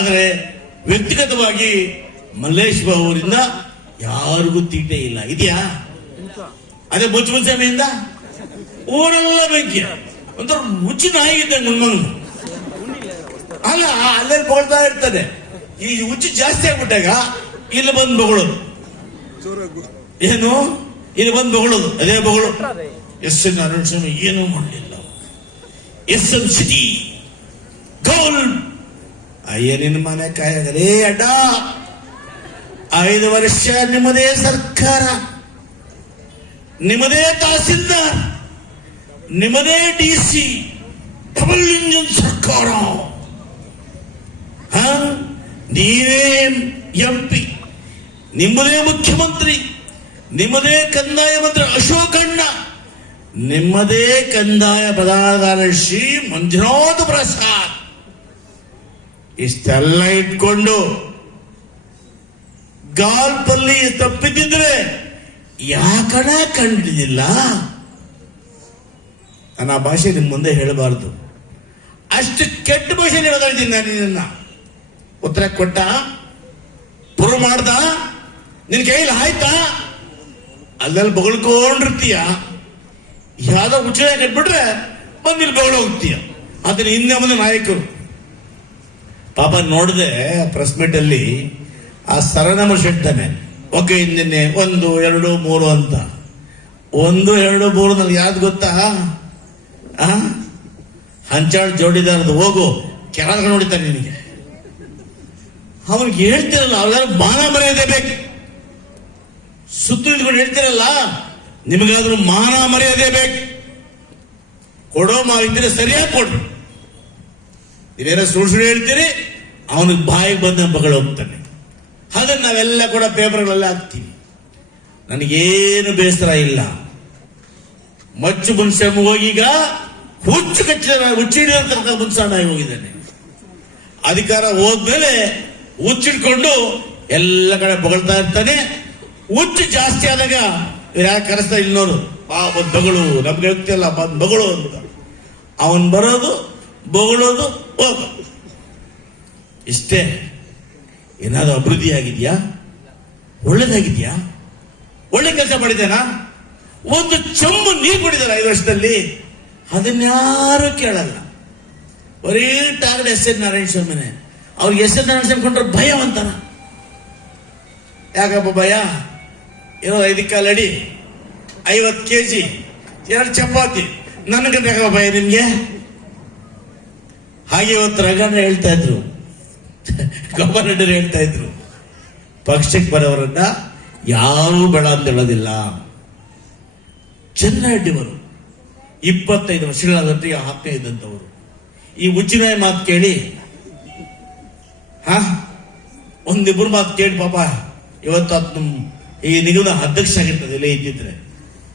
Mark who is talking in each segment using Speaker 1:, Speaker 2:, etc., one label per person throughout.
Speaker 1: ಆದರೆ ವ್ಯಕ್ತಿಗತವಾಗಿ ಮಲ್ಲೇಶ್ ಅವರಿಂದ ಯಾರಿಗೂ ತೀಟೆ ಇಲ್ಲ. ಇದೆಯಾ? ಅದೇ ಬೊಚ್ಚ ಬೊಚ್ಚಮೆಯಿಂದ ಊರೆಲ್ಲ ಬೆಂಕಿ. ಒಂಥರ ಮುಚ್ಚಿ ನಾಯಿ ಇದ್ದಂಗೆ ಮುನ್ಮಂಗ್ ಅಲ್ಲ ಅಲ್ಲೇ ಬೊಳ್ತಾ ಇರ್ತದೆ. ಈ ಹುಚ್ಚು ಜಾಸ್ತಿ ಆಗ್ಬಿಟ್ಟಾಗ ಇಲ್ಲಿ ಬಂದು ಬೊಗಳೋದು. ಏನು? ಇಲ್ಲಿ ಬಂದು ಬೊಗಳೋದು. ಅದೇ ಬೊಗಳು. ಎಸ್ ಎನ್ ನಾರಾಯಣ ಸ್ವಾಮಿ ಏನೂ ಮಾಡಲಿಲ್ಲ. ಎಸ್ ಎನ್ ಸಿಟಿ, ಗೋಲ್ ಅಯ್ಯ ನಿನ್ನ ಮನೆ ಕಾಯಾಗಲೇ ಅಡ್ಡ ಐದು ವರ್ಷ ನಿಮ್ಮದೇ ಸರ್ಕಾರ ನಿಮ್ಮದೇ ತಹಸೀಲ್ದಾರ್ ನಿಮ್ಮದೇ ಡಿ ಸಿ ಡಬಲ್ ಇಂಜಿನ್ ಸರ್ಕಾರ ಹ? ನೀವೇ ಎಂ ಪಿ ನಿಮ್ಮದೇ ಮುಖ್ಯಮಂತ್ರಿ ನಿಮ್ಮದೇ ಕಂದಾಯ ಮಂತ್ರಿ ಅಶೋಕಣ್ಣ ನಿಮ್ಮದೇ ಕಂದಾಯ ಪ್ರಧಾನ ಶ್ರೀ ಮಂಜುನಾಥ್ ಪ್ರಸಾದ್ ಇಷ್ಟೆಲ್ಲ ಇಟ್ಕೊಂಡು ಗಾಲ್ಪಲ್ಲಿ ತಪ್ಪಿದ್ದಿದ್ರೆ ಯಾಕಣ ಕಂಡಿದ್ದಿಲ್ಲ? ನನ್ನ ಆ ಭಾಷೆ ನಿಮ್ಮ ಮುಂದೆ ಹೇಳಬಾರ್ದು. ಅಷ್ಟು ಕೆಟ್ಟ ಭಾಷೆಯಲ್ಲಿ ಮಾತಾಡ್ತೀನಿ ನಾನು ಉತ್ತರ ಕೊಟ್ಟ? ಪುರು ಮಾಡ್ದ? ನಿನ್ ಕೈಲಿ ಆಯ್ತಾ ಅಲ್ಲೆಲ್ಲ ಬೊಗಳ್ಕೊಂಡಿರ್ತೀಯ? ಯಾವ್ದೋ ಉಚ್ಚರ ಕಟ್ಬಿಟ್ರೆ ಬಂದಿಲ್ಲಿ ಬೊಗಳ ಹೋಗ್ತೀಯ ಅದನ್ನ ಹಿಂದೆ ಮುಂದೆ ನಾಯಕರು. ಪಾಪ ನೋಡಿದೆ ಪ್ರೆಸ್ ಅಲ್ಲಿ ಆ ಸರನಮ ಶೆಟ್ಟನೆ ಓಕೆ ಇಂಜಿನ್ನೆ ಒಂದು, ಎರಡು, ಮೂರು ಅಂತ. ಒಂದು, ಎರಡು, ಮೂರು ನನಗೆ ಯಾವ್ದು ಗೊತ್ತಾ? ಹಂಚಾಳ್ ಜೋಡಿದಾರದು, ಹೋಗು ಕೆಳಗೆ ನೋಡಿತಾನೆ ನಿನಗೆ. ಅವ್ರಿಗೆ ಹೇಳ್ತಿರಲ್ಲ, ಅವ್ರಿಗಾರು ಮಾನ ಮರ್ಯಾದೆ ಬೇಕು. ಸುತ್ತು ಇದ್ಕೊಂಡು ಹೇಳ್ತಿರಲ್ಲ, ನಿಮಗಾದ್ರೂ ಮಾನ ಮರ್ಯಾದೆ ಬೇಕು. ಕೊಡೋ ಮಾಹಿತಿ ಸರಿಯಾಗಿ ಕೊಡ್ರಿ ನೀವೇನೋ ಸುಳ್ಳು ಸುಳ್ಳು ಹೇಳ್ತೀರಿ? ಅವನಿಗೆ ಬಾಯಿಗೆ ಬಂದ ಮಗಳು ಹೋಗ್ತಾನೆ. ಅದನ್ನ ನಾವೆಲ್ಲ ಕೂಡ ಪೇಪರ್ಗಳಲ್ಲಿ ಹಾಕ್ತೀವಿ. ನನಗೇನು ಬೇಸರ ಇಲ್ಲ. ಮಚ್ಚು ಮುನ್ಸಮ್ ಹೋಗೀಗ ಹುಚ್ಚು ಕಚ್ಚಿದ ಹುಚ್ಚಿಡಿದಂತ ಮುನ್ಸಾಣಾಗಿ ಹೋಗಿದ್ದಾನೆ. ಅಧಿಕಾರ ಹೋದ್ಮೇಲೆ ಹುಚ್ಚಿಡ್ಕೊಂಡು ಎಲ್ಲ ಕಡೆ ಬಗಳ್ತಾ ಇರ್ತಾನೆ. ಹುಚ್ಚು ಜಾಸ್ತಿ ಆದಾಗ ಯಾಕೆ ಕರೆಸ್ತಾ ಇನ್ನೋರು ಆ ಒಂದು ಬಗಳು, ನಮ್ಗೆ ಹೋಗ್ತಿಲ್ಲ ಬಂದ್ ಬಗಳು ಅಂತ. ಅವನ್ ಬರೋದು, ಬೊಗಳೋದು, ಹೋಗೋದು. ಇಷ್ಟೇ. ಏನಾದರೂ ಅಭಿವೃದ್ಧಿ ಆಗಿದೆಯಾ ಒಳ್ಳೇದಾಗಿದೆಯಾ? ಒಳ್ಳೆ ಕೆಲಸ ಮಾಡಿದ್ದೇನಾ? ಒಂದು ಚಂಬು ನೀರು ಕುಡಿದಾರ ಐದು ವರ್ಷದಲ್ಲಿ? ಅದನ್ಯಾರು ಕೇಳಲ್ಲ. ಬರೀ ಟಾರ್ಗೆಟ್ ಎಸ್ ಎನ್ ನಾರಾಯಣ ಸ್ವಾಮಿನೇ. ಅವ್ರಿಗೆ ಎಸ್ ಎನ್ ನಾರಾಯಣ ಸ್ವಾಮಿ ಕೊಂಡ್ರೆ ಭಯ ಅಂತಾನ. ಯಾಕಪ್ಪ ಭಯ? ಏನೋ ಐದು ಕಾಲಡಿ ಅಡಿ, ಐವತ್ತು ಕೆ ಜಿ ಎರಡು ಚಪಾತಿ. ನನಗೆ ಬೇಕಪ್ಪ ಭಯ ನಿಮಗೆ? ಹಾಗೆ ಇವತ್ತು ರಗಣ್ಣ ಹೇಳ್ತಾ ಇದ್ರು. ಗವರ್ನರ್ ಹೇಳ್ತಾ ಇದ್ರು, ಪಕ್ಷಕ್ಕೆ ಬರೋರನ್ನ ಯಾರೂ ಬೇಡ ಅಂತ ಹೇಳೋದಿಲ್ಲ. ಚೆನ್ನರೆಡ್ಡಿವರು ಇಪ್ಪತ್ತೈದು ವರ್ಷಗಳ ಜೊತೆಗೆ ಆಪ್ತ ಇದ್ದಂಥವರು. ಈ ಉಚ್ಚಿನಾಯ ಮಾತು ಕೇಳಿ, ಹಾ ಒಂದಿಬ್ಬರು ಮಾತು ಕೇಳಿ ಪಾಪ, ಇವತ್ತು ಅದು ಈ ನಿಗಮದ ಅಧ್ಯಕ್ಷ ಆಗಿರ್ತದೆ ಇಲ್ಲೇ ಇದ್ದಿದ್ರೆ.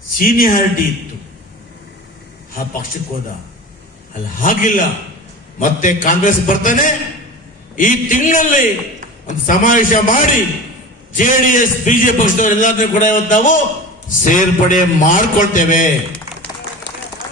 Speaker 1: ಸೀನಿಯಾರಿಟಿ ಇತ್ತು. ಆ ಪಕ್ಷಕ್ಕೆ ಹೋದ. ಅಲ್ಲಿ ಹಾಗಿಲ್ಲ, ಮತ್ತೆ ಕಾಂಗ್ರೆಸ್ ಬರ್ತಾನೆ ಈ ತಿಂಗಳಲ್ಲಿ ಒಂದು ಸಮಾವೇಶ ಮಾಡಿ ಜೆಡಿಎಸ್ ಬಿಜೆಪಿ ಪಕ್ಷದವರೆಲ್ಲರೂ ಕೂಡ ಇವತ್ತು ನಾವು ಸೇರ್ಪಡೆ ಮಾಡ್ಕೊಳ್ತೇವೆ.